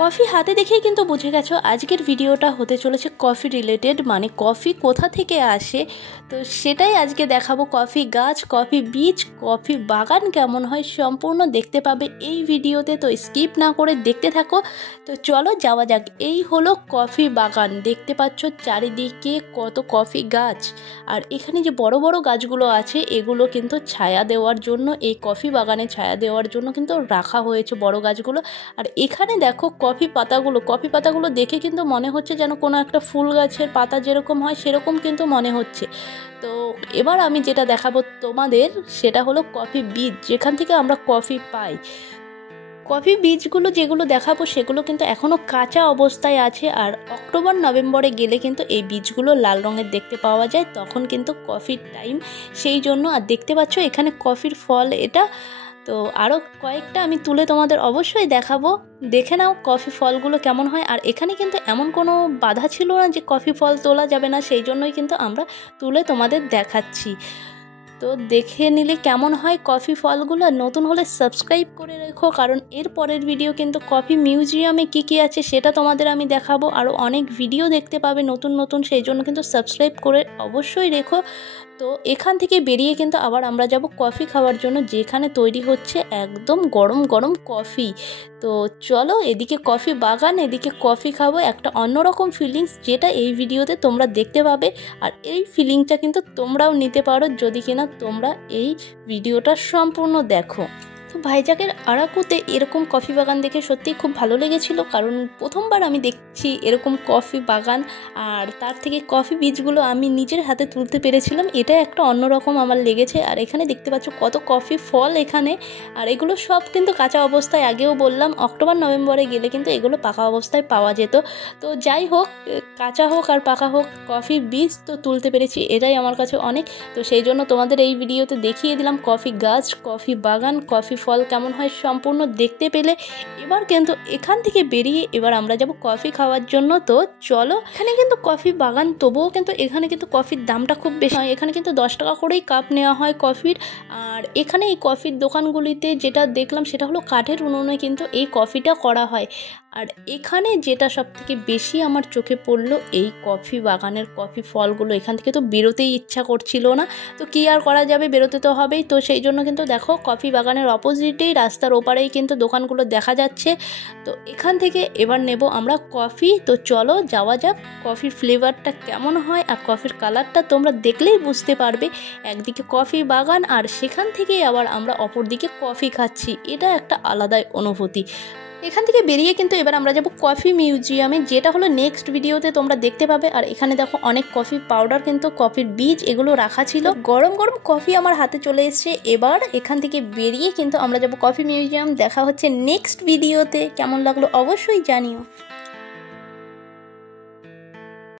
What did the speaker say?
Coffee হাতে দেখেই কিন্তু বুঝে গেছো আজকের ভিডিওটা হতে চলেছে কফি রিলেটেড, মানে কফি কোথা থেকে আসে তো সেটাই আজকে দেখাবো। কফি গাছ, কফি বীজ, কফি বাগান কেমন হয় সম্পূর্ণ দেখতে পাবে এই ভিডিওতে, তো স্কিপ না করে দেখতে থাকো। তো চলো যাওয়া যাক। এই হলো কফি বাগান, দেখতে পাচ্ছ চারিদিকে কত কফি গাছ। আর এখানে যে বড় বড় গাছগুলো আছে এগুলো কিন্তু ছায়া দেওয়ার জন্য, এই কফি বাগানে ছায়া দেওয়ার জন্য কিন্তু রাখা হয়েছে বড় গাছগুলো। আর এখানে দেখো কফি পাতাগুলো দেখে কিন্তু মনে হচ্ছে যেন কোনো একটা ফুল গাছের পাতা যেরকম হয় সেরকম কিন্তু মনে হচ্ছে। তো এবার আমি যেটা দেখাবো তোমাদের সেটা হলো কফি বীজ, যেখান থেকে আমরা কফি পাই। কফি বীজগুলো যেগুলো দেখাবো সেগুলো কিন্তু এখনও কাঁচা অবস্থায় আছে, আর অক্টোবর নভেম্বরে গেলে কিন্তু এই বীজগুলো লাল রঙের দেখতে পাওয়া যায়, তখন কিন্তু কফির টাইম সেই জন্য। আর দেখতে পাচ্ছ এখানে কফির ফল এটা, তো আরও কয়েকটা আমি তুলে তোমাদের অবশ্যই দেখাবো, দেখে নাও কফি ফলগুলো কেমন হয়। আর এখানে কিন্তু এমন কোনো বাধা ছিল না যে কফি ফল তোলা যাবে না, সেই জন্যই কিন্তু আমরা তুলে তোমাদের দেখাচ্ছি। তো দেখে নিলে কেমন হয় কফি ফলগুলো। নতুন হলে সাবস্ক্রাইব করে রেখো, কারণ এর পরের ভিডিও কিন্তু কফি মিউজিয়ামে কী আছে সেটা তোমাদের আমি দেখাবো। আরও অনেক ভিডিও দেখতে পাবে নতুন, সেই জন্য কিন্তু সাবস্ক্রাইব করে অবশ্যই রেখো। তো এখান থেকে বেরিয়ে কিন্তু আবার আমরা যাব কফি খাওয়ার জন্য, যেখানে তৈরি হচ্ছে একদম গরম গরম কফি। তো চলো, এদিকে কফি বাগান, এদিকে কফি খাবো, একটা অন্যরকম ফিলিংস যেটা এই ভিডিওতে তোমরা দেখতে পাবে। আর এই ফিলিংটা কিন্তু তোমরাও নিতে পারো যদি কিনা তোমরা এই ভিডিওটা সম্পূর্ণ দেখো। তো ভাইজাগের আরাকুতে এরকম কফি বাগান দেখে সত্যিই খুব ভালো লেগেছিল, কারণ প্রথমবার আমি দেখছি এরকম কফি বাগান, আর তার থেকে কফি বীজগুলো আমি নিজের হাতে তুলতে পেরেছিলাম, এটা একটা অন্যরকম আমার লেগেছে। আর এখানে দেখতে পাচ্ছ কত কফি ফল এখানে, আর এগুলো সব কিন্তু কাঁচা অবস্থায়, আগেও বললাম অক্টোবর নভেম্বরে গেলে কিন্তু এগুলো পাকা অবস্থায় পাওয়া যেত। তো যাই হোক, কাঁচা হোক আর পাকা হোক, কফি বীজ তো তুলতে পেরেছি, এটাই আমার কাছে অনেক। তো সেই জন্য তোমাদের এই ভিডিওতে দেখিয়ে দিলাম কফি গাছ, কফি বাগান, কফি ফল কেমন হয় সম্পূর্ণ দেখতে পেলে। এবার কিন্তু এখান থেকে বেরিয়ে এবার আমরা যাব কফি খাওয়ার জন্য। তো চলো, এখানে কিন্তু কফি বাগান, তবুও কিন্তু এখানে কিন্তু কফির দামটা খুব বেশি হয়, এখানে কিন্তু 10 টাকা করেই কাপ নেওয়া হয় কফির। আর এখানে এই কফির দোকানগুলিতে যেটা দেখলাম সেটা হলো কাঠের উনুনে কিন্তু এই কফিটা করা হয়। আর এখানে যেটা সব থেকে বেশি আমার চোখে পড়লো, এই কফি বাগানের কফি ফলগুলো, এখান থেকে তো বেরোতেই ইচ্ছা করছিল না, তো কি আর করা যাবে, বেরোতে তো হবেই। তো সেই জন্য কিন্তু দেখো কফি বাগানের অপোজিটেই রাস্তার ওপারেই কিন্তু দোকানগুলো দেখা যাচ্ছে। তো এখান থেকে এবার নেব আমরা কফি। তো চলো যাওয়া যাক, কফির ফ্লেভারটা কেমন হয় আর কফির কালারটা তোমরা দেখলেই বুঝতে পারবে। একদিকে কফি বাগান আর সেখান থেকেই আবার আমরা অপর দিকে কফি খাচ্ছি, এটা একটা আলাদাই অনুভূতি। এখান থেকে বেরিয়ে কিন্তু এবার আমরা যাব কফি মিউজিয়ামে, যেটা হলো নেক্সট ভিডিওতে তোমরা দেখতে পাবে। আর এখানে দেখো অনেক কফি পাউডার, কিন্তু কফির বীজ এগুলো রাখা ছিল। গরম গরম কফি আমার হাতে চলে এসেছে। এবার এখান থেকে বেরিয়ে কিন্তু আমরা যাব কফি মিউজিয়াম। দেখা হচ্ছে নেক্সট ভিডিওতে, কেমন লাগলো অবশ্যই জানিও।